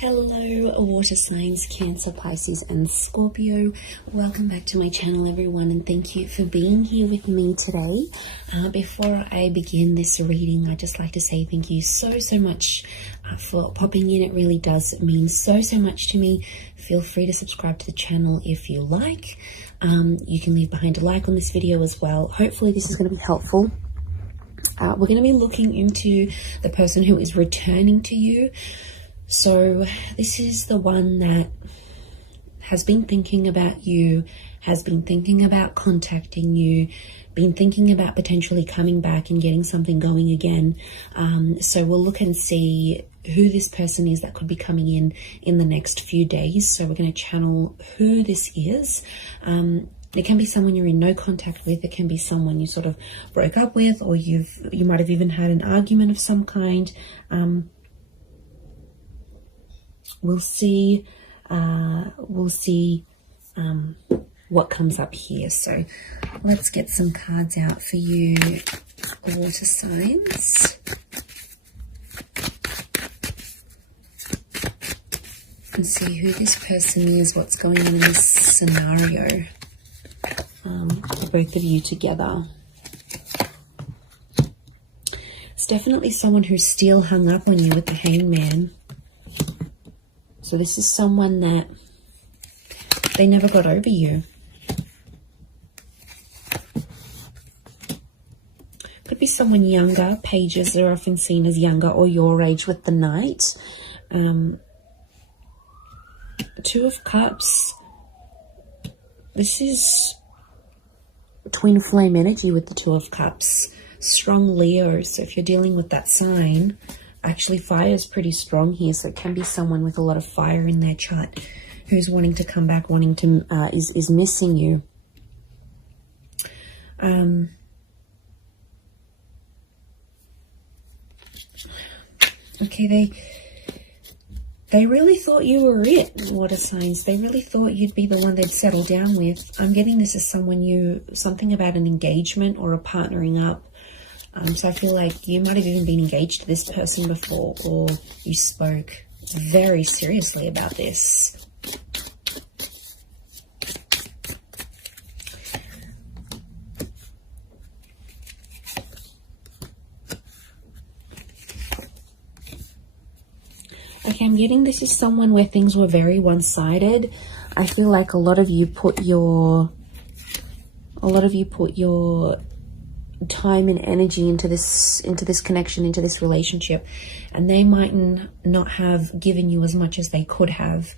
Hello water signs, Cancer, Pisces and Scorpio. Welcome back to my channel everyone, and thank you for being here with me today. Before I begin this reading, I'd just like to say thank you so much for popping in. It really does mean so much to me. Feel free to subscribe to the channel if you like. You can leave behind a like on this video as well. Hopefully this is going to be helpful. We're going to be looking into the person who is returning to you. So this is the one that has been thinking about you, has been thinking about contacting you, been thinking about potentially coming back and getting something going again. So we'll look and see who this person is that could be coming in the next few days. So we're going to channel who this is. It can be someone you're in no contact with. It can be someone you sort of broke up with, or you might have even had an argument of some kind. We'll see what comes up here. So let's get some cards out for you, water signs. And see who this person is, what's going on in this scenario for both of you together. It's definitely someone who's still hung up on you with the Hangman. So this is someone that they never got over you. Could be someone younger. Pages are often seen as younger or your age with the Knight. Two of Cups. This is twin flame energy with the Two of Cups. Strong Leo. So if you're dealing with that sign, actually fire is pretty strong here, so it can be someone with a lot of fire in their chart who's wanting to come back, wanting to is missing you. Okay, they really thought you were it, water signs. They really thought you'd be the one they'd settle down with. I'm getting this as something about an engagement or a partnering up. So I feel like you might have even been engaged to this person before, or you spoke very seriously about this. Okay, I'm getting this is someone where things were very one-sided. I feel like a lot of you put your time and energy into this connection, into this relationship, and they might not have given you as much as they could have.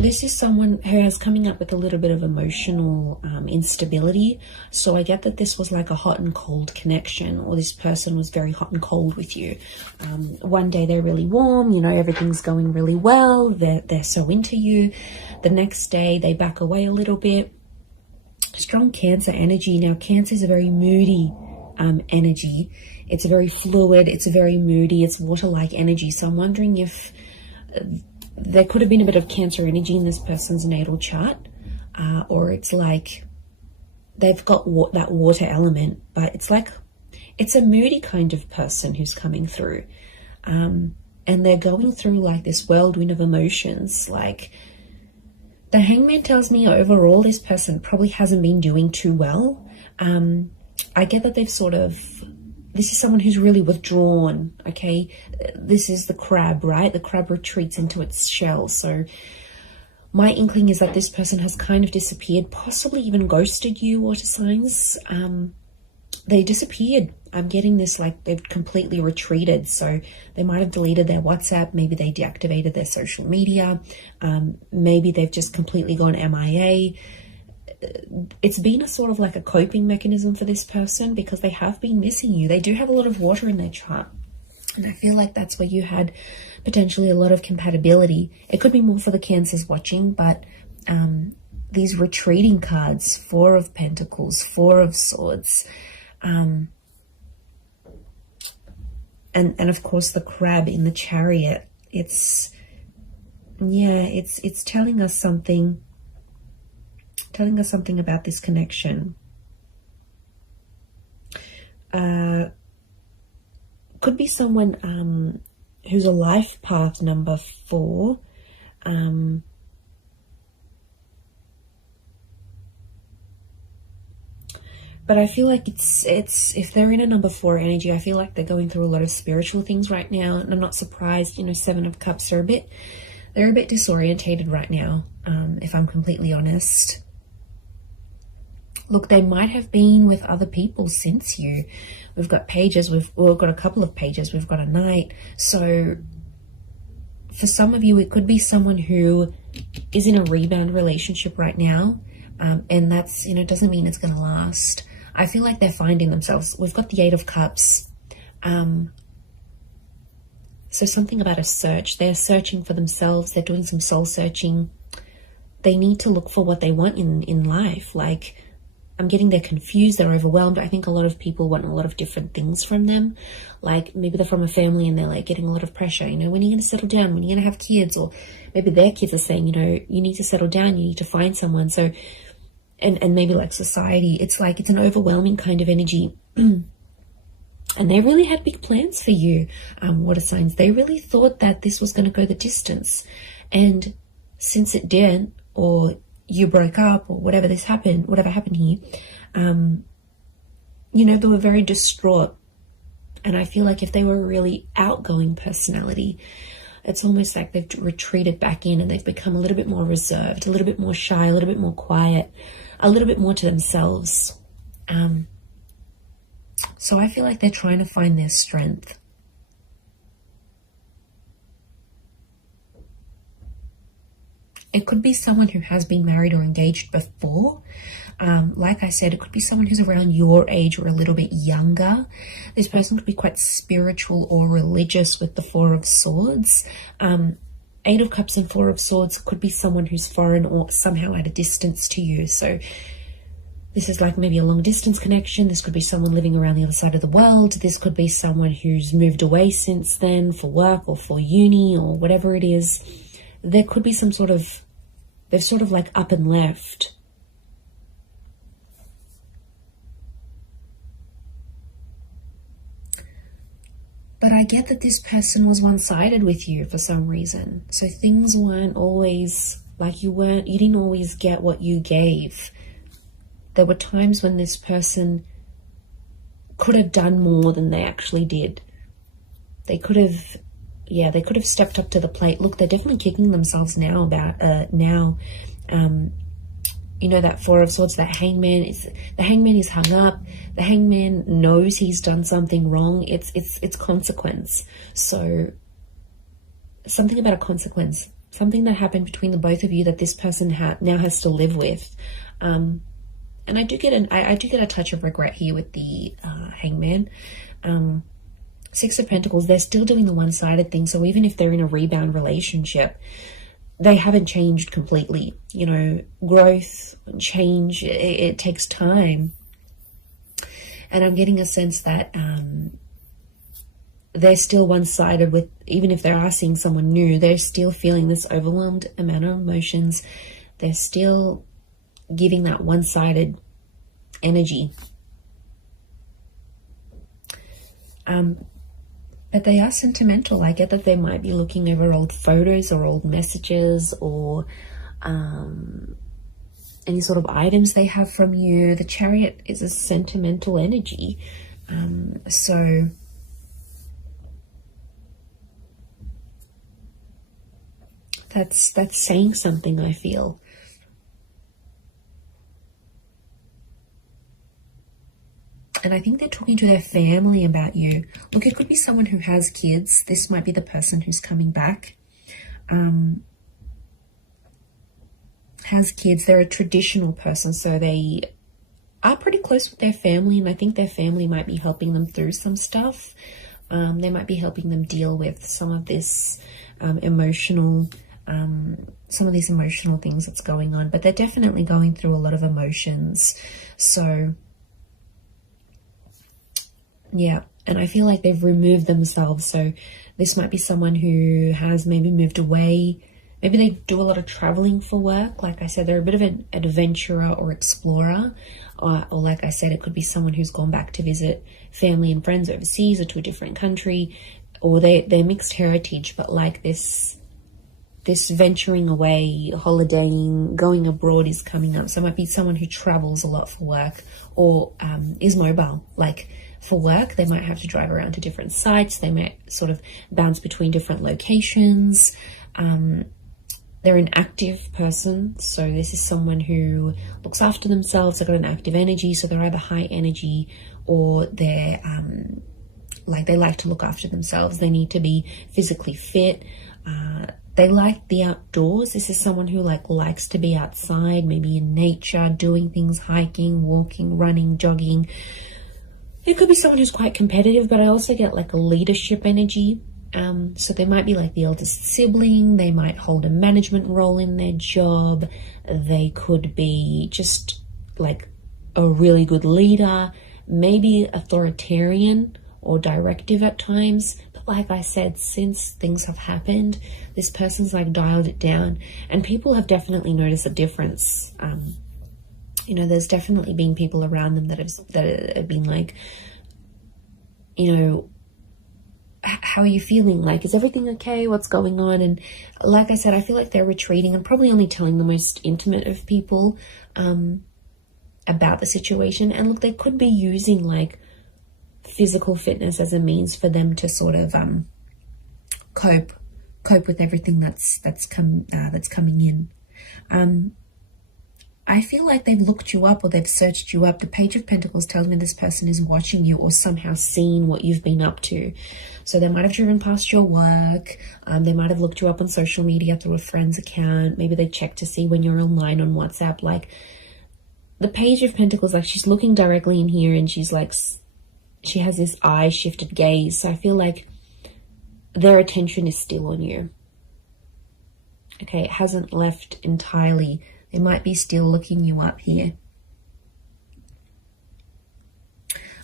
This is someone who is coming up with a little bit of emotional instability. So I get that this was like a hot and cold connection, or this person was very hot and cold with you. One day they're really warm, you know, everything's going really well, they're so into you. The next day they back away a little bit. Strong Cancer energy. Now, Cancer is a very moody energy. It's very fluid. It's very moody. It's water-like energy. So I'm wondering if there could have been a bit of Cancer energy in this person's natal chart, or it's like they've got that water element, but it's a moody kind of person who's coming through, and they're going through like this whirlwind of emotions. Like, the Hangman tells me overall this person probably hasn't been doing too well. I get that this is someone who's really withdrawn, okay? This is the crab, right? The crab retreats into its shell. So my inkling is that this person has kind of disappeared, possibly even ghosted you, water signs. They disappeared. I'm getting this like they've completely retreated. So they might have deleted their WhatsApp. Maybe they deactivated their social media. Maybe they've just completely gone MIA. It's been a sort of like a coping mechanism for this person because they have been missing you. They do have a lot of water in their chart. And I feel like that's where you had potentially a lot of compatibility. It could be more for the Cancers watching, but these retreating cards, Four of Pentacles, Four of Swords, and of course the crab in the Chariot. It's telling us something about this connection. Could be someone who's a life path number 4. But I feel like it's if they're in a number 4 energy, I feel like they're going through a lot of spiritual things right now. And I'm not surprised, 7 of Cups are they're a bit disorientated right now, if I'm completely honest. Look, they might have been with other people since you. We've got pages, we've got a couple of pages, we've got a knight. So for some of you, it could be someone who is in a rebound relationship right now. And that's, doesn't mean it's going to last. I feel like they're finding themselves. We've got the 8 of Cups. So something about a search. They're searching for themselves. They're doing some soul searching. They need to look for what they want in life. Like, I'm getting they're confused. They're overwhelmed. I think a lot of people want a lot of different things from them. Like, maybe they're from a family and they're like getting a lot of pressure. When are you going to settle down? When are you going to have kids? Or maybe their kids are saying, you need to settle down. You need to find someone. So, and maybe like society, it's like, it's an overwhelming kind of energy. And they really had big plans for you, water signs. They really thought that this was going to go the distance. And since it didn't, or you broke up, or whatever happened here, they were very distraught. And I feel like if they were a really outgoing personality, it's almost like they've retreated back in and they've become a little bit more reserved, a little bit more shy, a little bit more quiet, a little bit more to themselves. So I feel like they're trying to find their strength. It could be someone who has been married or engaged before. Like I said, it could be someone who's around your age or a little bit younger. This person could be quite spiritual or religious with the 4 of Swords. 8 of Cups and 4 of Swords could be someone who's foreign or somehow at a distance to you. So this is like maybe a long distance connection. This could be someone living around the other side of the world. This could be someone who's moved away since then for work or for uni or whatever it is. There could be some sort of, they've sort of like up and left. But I get that this person was one-sided with you for some reason. So things weren't always like you didn't always get what you gave. There were times when this person could have done more than they actually did. They could have stepped up to the plate. Look, they're definitely kicking themselves now about that 4 of Swords, that Hangman is hung up. The Hangman knows he's done something wrong. It's consequence. So something about a consequence, something that happened between the both of you that this person now has to live with. And I do get a touch of regret here with the Hangman. 6 of Pentacles, they're still doing the one-sided thing. So even if they're in a rebound relationship, they haven't changed completely. Growth, change, it takes time. And I'm getting a sense that they're still one-sided with, even if they are seeing someone new, they're still feeling this overwhelmed amount of emotions. They're still giving that one-sided energy. But they are sentimental. I get that they might be looking over old photos or old messages or any sort of items they have from you. The Chariot is a sentimental energy. So that's saying something, I feel. And I think they're talking to their family about you. Look, it could be someone who has kids. This might be the person who's coming back. Has kids. They're a traditional person, so they are pretty close with their family, and I think their family might be helping them through some stuff. They might be helping them deal with some of this emotional things that's going on. But they're definitely going through a lot of emotions. So yeah, and I feel like they've removed themselves. So this might be someone who has maybe moved away. Maybe they do a lot of traveling for work. Like I said, they're a bit of an adventurer or explorer. Or like I said, it could be someone who's gone back to visit family and friends overseas or to a different country. or they're mixed heritage, but like this venturing away, holidaying, going abroad is coming up. So it might be someone who travels a lot for work, or is mobile. Like for work, they might have to drive around to different sites. They might sort of bounce between different locations. They're an active person. So this is someone who looks after themselves. They've got an active energy. So they're either high energy, or they're like they like to look after themselves. They need to be physically fit. They like the outdoors. This is someone who likes to be outside, maybe in nature, doing things, hiking, walking, running, jogging. It could be someone who's quite competitive, but I also get like a leadership energy. So they might be like the eldest sibling. They might hold a management role in their job. They could be just like a really good leader, maybe authoritarian or directive at times. Like I said, since things have happened, this person's like dialed it down, and people have definitely noticed a difference. You know, there's definitely been people around them that have been like, you know, how are you feeling? Like, is everything okay? What's going on? And like I said, I feel like they're retreating and probably only telling the most intimate of people about the situation. And look, they could be using like physical fitness as a means for them to sort of cope with everything that's coming in. I feel like they've looked you up, or they've searched you up. The Page of Pentacles tells me this person is watching you, or somehow seen what you've been up to. So they might have driven past your work. They might have looked you up on social media through a friend's account. Maybe they checked to see when you're online on WhatsApp. Like the Page of Pentacles, like she's looking directly in here, and she's like, she has this eye shifted gaze. So I feel like their attention is still on you. Okay, it hasn't left entirely. They might be still looking you up here.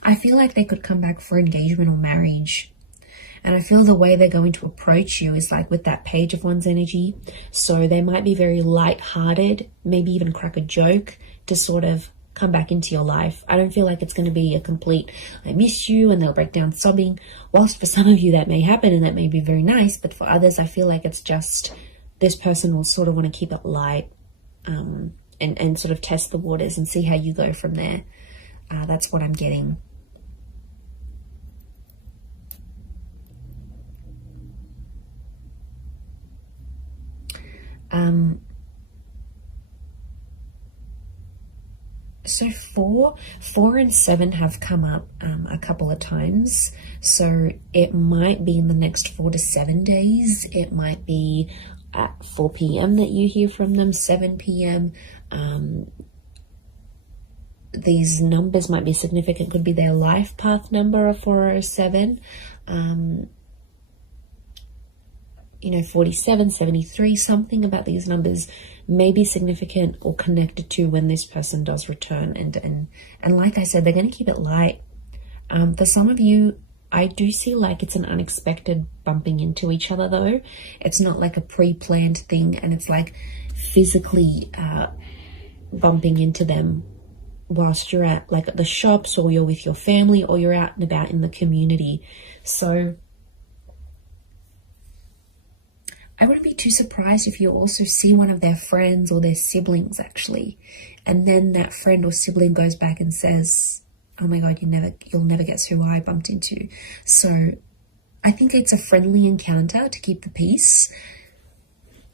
I feel like they could come back for engagement or marriage. And I feel the way they're going to approach you is like with that Page of Wands energy. So they might be very light-hearted, maybe even crack a joke to sort of come back into your life. I don't feel like it's going to be a complete, I miss you, and they'll break down sobbing. Whilst for some of you that may happen and that may be very nice, but for others, I feel like it's just this person will sort of want to keep it light. And sort of test the waters and see how you go from there. That's what I'm getting. So 4 and 7 have come up a couple of times. So it might be in the next 4 to 7 days. It might be at 4 p.m. that you hear from them, 7 p.m. These numbers might be significant. Could be their life path number of 4 or 7. You know, 47, 73, something about these numbers may be significant or connected to when this person does return. And like I said, they're going to keep it light. For some of you, I do see like it's an unexpected bumping into each other though. It's not like a pre-planned thing, and it's like physically bumping into them whilst you're at like at the shops, or you're with your family, or you're out and about in the community. So I wouldn't be too surprised if you also see one of their friends or their siblings actually, and then that friend or sibling goes back and says, oh my God, you'll never guess who I bumped into. So I think it's a friendly encounter to keep the peace,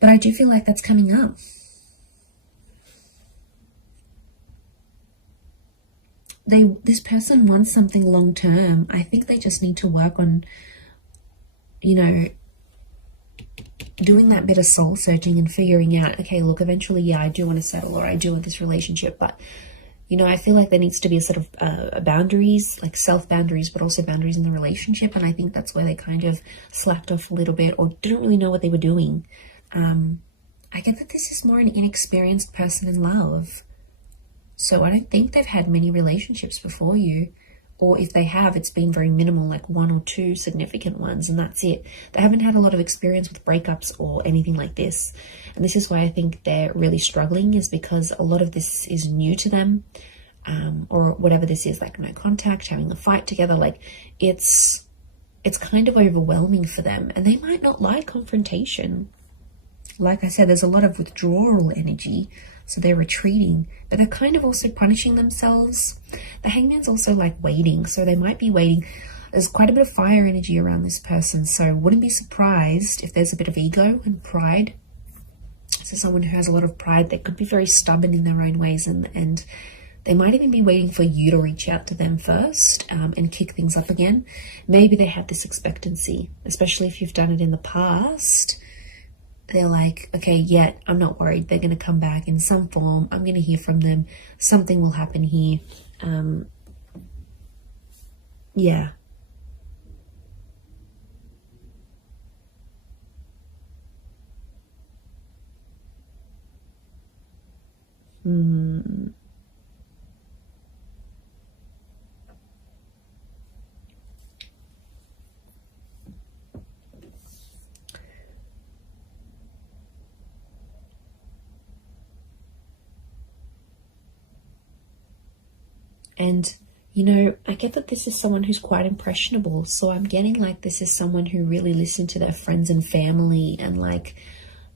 but I do feel like that's coming up. This person wants something long term. I think they just need to work on, you know, doing that bit of soul searching and figuring out, okay, look, eventually, yeah, I do want to settle, or I do want this relationship, but you know, I feel like there needs to be a sort of boundaries, like self-boundaries, but also boundaries in the relationship. And I think that's where they kind of slacked off a little bit, or didn't really know what they were doing. I get that this is more an inexperienced person in love. So I don't think they've had many relationships before you. Or if they have, it's been very minimal, like 1 or 2 significant ones, and that's it. They haven't had a lot of experience with breakups or anything like this. And this is why I think they're really struggling, is because a lot of this is new to them, or whatever this is, like no contact, having a fight together. Like it's it's kind of overwhelming for them, and they might not like confrontation. Like I said, there's a lot of withdrawal energy, so they're retreating, but they're kind of also punishing themselves. The Hangman's also like waiting, so they might be waiting. There's quite a bit of fire energy around this person, so wouldn't be surprised if there's a bit of ego and pride. So someone who has a lot of pride, they could be very stubborn in their own ways, and they might even be waiting for you to reach out to them first and kick things up again. Maybe they have this expectancy, especially if you've done it in the past. They're like, okay, yeah, I'm not worried. They're going to come back in some form. I'm going to hear from them. Something will happen here. Yeah. And, you know, I get that this is someone who's quite impressionable. So I'm getting like this is someone who really listened to their friends and family, and like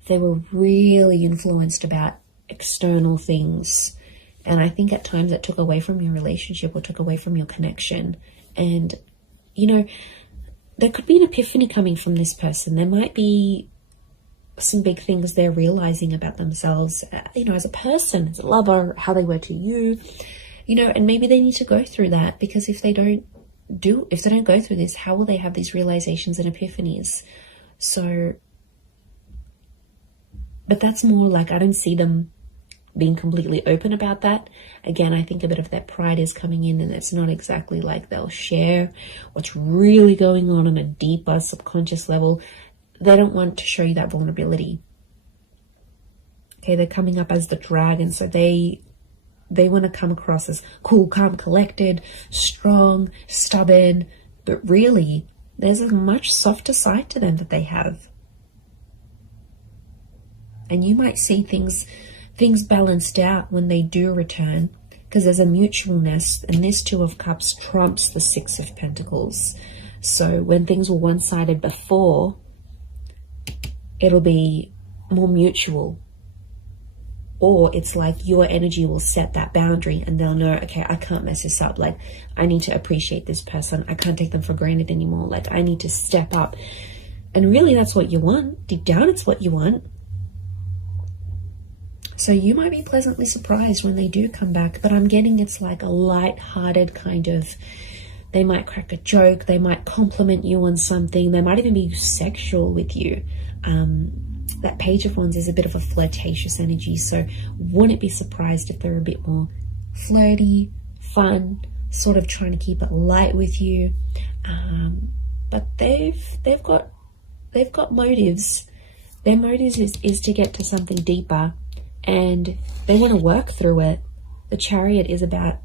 they were really influenced about external things. And I think at times that took away from your relationship or took away from your connection. And, you know, there could be an epiphany coming from this person. There might be some big things they're realizing about themselves, you know, as a person, as a lover, how they were to you. You know, and maybe they need to go through that, because if they don't go through this, how will they have these realizations and epiphanies? So, but that's more like, I don't see them being completely open about that. Again, I think a bit of that pride is coming in, and it's not exactly like they'll share what's really going on a deeper subconscious level. They don't want to show you that vulnerability. Okay, they're coming up as the dragon, so they want to come across as cool, calm, collected, strong, stubborn, but really there's a much softer side to them that they have. And you might see things balanced out when they do return, because there's a mutualness, and this Two of Cups trumps the Six of Pentacles. So when things were one-sided before, it'll be more mutual. Or it's like your energy will set that boundary, and they'll know, okay, I can't mess this up. Like, I need to appreciate this person. I can't take them for granted anymore. Like, I need to step up. And really, that's what you want. Deep down, it's what you want. So you might be pleasantly surprised when they do come back. But I'm getting it's like a light-hearted kind of, they might crack a joke. They might compliment you on something. They might even be sexual with you. That Page of Wands is a bit of a flirtatious energy, so wouldn't be surprised if they're a bit more flirty, fun, sort of trying to keep it light with you. But they've got motives. Their motives is to get to something deeper, and they want to work through it. The Chariot is about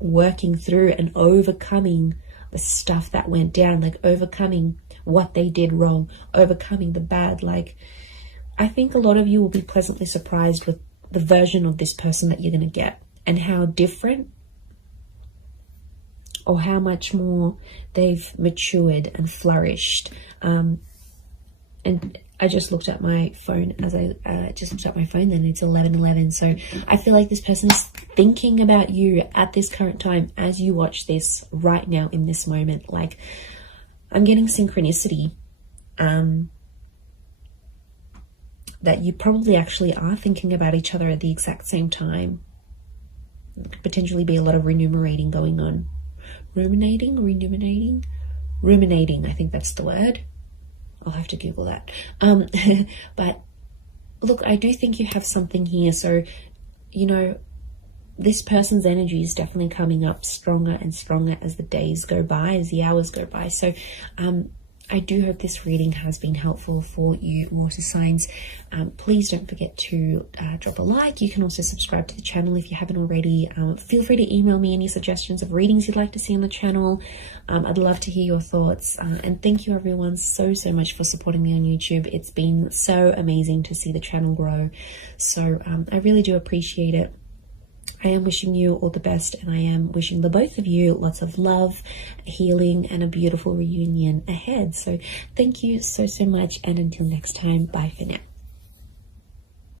working through and overcoming the stuff that went down, like overcoming what they did wrong, overcoming the bad. Like, I think a lot of you will be pleasantly surprised with the version of this person that you're going to get, and how different or how much more they've matured and flourished. And I just looked at my phone then it's 11:11. So I feel like this person is thinking about you at this current time as you watch this right now in this moment. Like, I'm getting synchronicity. That you probably actually are thinking about each other at the exact same time. Could potentially be a lot of ruminating going on. Ruminating, I think that's the word. I'll have to Google that. But look, I do think you have something here. So, you know, this person's energy is definitely coming up stronger and stronger as the days go by, as the hours go by. So, I do hope this reading has been helpful for you water signs. Please don't forget to drop a like. You can also subscribe to the channel if you haven't already. Feel free to email me any suggestions of readings you'd like to see on the channel. I'd love to hear your thoughts. And thank you everyone so much for supporting me on YouTube. It's been so amazing to see the channel grow. So I really do appreciate it. I am wishing you all the best, and I am wishing the both of you lots of love, healing, and a beautiful reunion ahead. So thank you so much, and until next time, bye for now.